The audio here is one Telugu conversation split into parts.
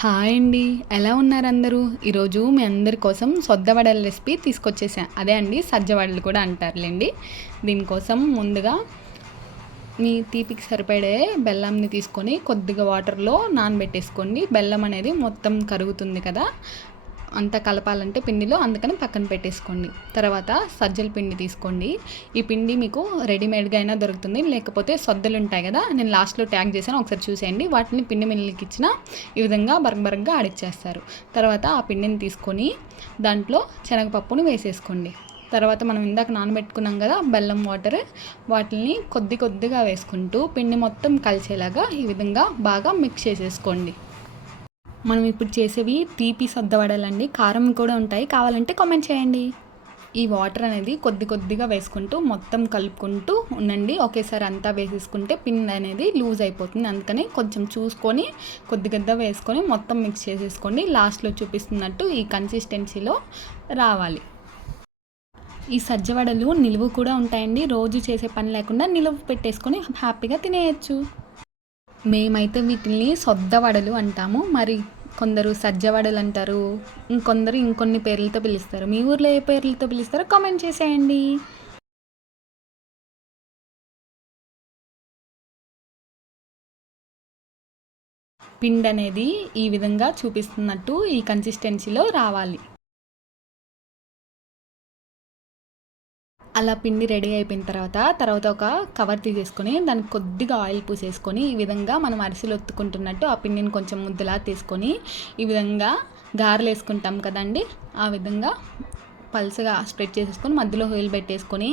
హాయ్ అండి. ఎలా ఉన్నారు అందరూ? ఈరోజు మీ అందరి కోసం సొద్ద వడల రెసిపీ తీసుకొచ్చేసా. అదే అండి సజ్జ వడలు కూడా అంటారులెండి. దీనికోసం ముందుగా మీ తీపికి సరిపడే బెల్లంని తీసుకొని కొద్దిగా వాటర్లో నానబెట్టేసుకోండి. బెల్లం అనేది మొత్తం కరుగుతుంది కదా, అంతా కలపాలంటే పిండిలో, అందుకని పక్కన పెట్టేసుకోండి. తర్వాత సజ్జల పిండి తీసుకోండి. ఈ పిండి మీకు రెడీమేడ్గా అయినా దొరుకుతుంది, లేకపోతే సొద్దలు ఉంటాయి కదా, నేను లాస్ట్లో ట్యాగ్ చేశాను, ఒకసారి చూసేయండి. వాటిని పిండి మిల్లుకి ఇచ్చిన ఈ విధంగా బరగబరగ్గా ఆడిచ్చేస్తారు. తర్వాత ఆ పిండిని తీసుకొని దాంట్లో శనగపప్పును వేసేసుకోండి. తర్వాత మనం ఇందాక నానబెట్టుకున్నాం కదా బెల్లం వాటర్, వాటిని కొద్దిగా వేసుకుంటూ పిండి మొత్తం కలిసేలాగా ఈ విధంగా బాగా మిక్స్ చేసేసుకోండి. మనం ఇప్పుడు చేసేవి తీపి సొద్దవడలండి, కారం కూడా ఉంటాయి, కావాలంటే కామెంట్ చేయండి. ఈ వాటర్ అనేది కొద్దిగా వేసుకుంటూ మొత్తం కలుపుకుంటూ ఉండండి. ఒకేసారి అంతా వేసేసుకుంటే పిండి అనేది లూజ్ అయిపోతుంది, అందుకని కొంచెం చూసుకొని కొద్దిగా వేసుకొని మొత్తం మిక్స్ చేసేసుకోండి. లాస్ట్లో చూపిస్తున్నట్టు ఈ కన్సిస్టెన్సీలో రావాలి. ఈ సజ్జవడలు నిలువ కూడా ఉంటాయండి, రోజు చేసే పని లేకుండా నిలువ పెట్టేసుకొని హ్యాపీగా తినేయచ్చు. మేమైతే వీటిని సొద్ద వడలు అంటాము, మరి కొందరు సజ్జ వడలు అంటారు, ఇంకొందరు ఇంకొన్ని పేర్లతో పిలుస్తారు. మీ ఊర్లో ఏ పేర్లతో పిలుస్తారో కామెంట్ చేసేయండి. పిండి అనేది ఈ విధంగా చూపిస్తున్నట్టు ఈ కన్సిస్టెన్సీలో రావాలి. అలా పిండి రెడీ అయిపోయిన తర్వాత ఒక కవర్ తీసేసుకొని దానికి కొద్దిగా ఆయిల్ పూసేసుకొని ఈ విధంగా మనం అరిసెలు ఒత్తుకుంటున్నట్టు ఆ పిండిని కొంచెం ముద్దలా తీసుకొని ఈ విధంగా గారెలు వేసుకుంటాం కదండి, ఆ విధంగా పల్సగా స్ప్రెడ్ చేసేసుకొని మధ్యలో హోల్ పెట్టేసుకొని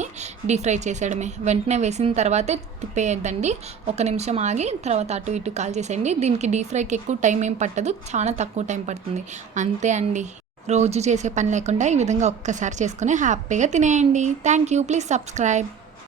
డీప్ ఫ్రై చేసేయడమే. వెంటనే వేసిన తర్వాతే తిప్పేయద్దండి, ఒక నిమిషం ఆగి తర్వాత అటు ఇటు కాల్ చేసేయండి. దీనికి డీప్ ఫ్రైకి ఎక్కువ టైం ఏం పట్టదు, చాలా తక్కువ టైం పడుతుంది, అంతే అండి. రోజు చేసే పని లేకుండా ఈ విధంగా ఒక్కసారి చేసుకుని హ్యాపీగా తినేయండి. Thank you. Please subscribe.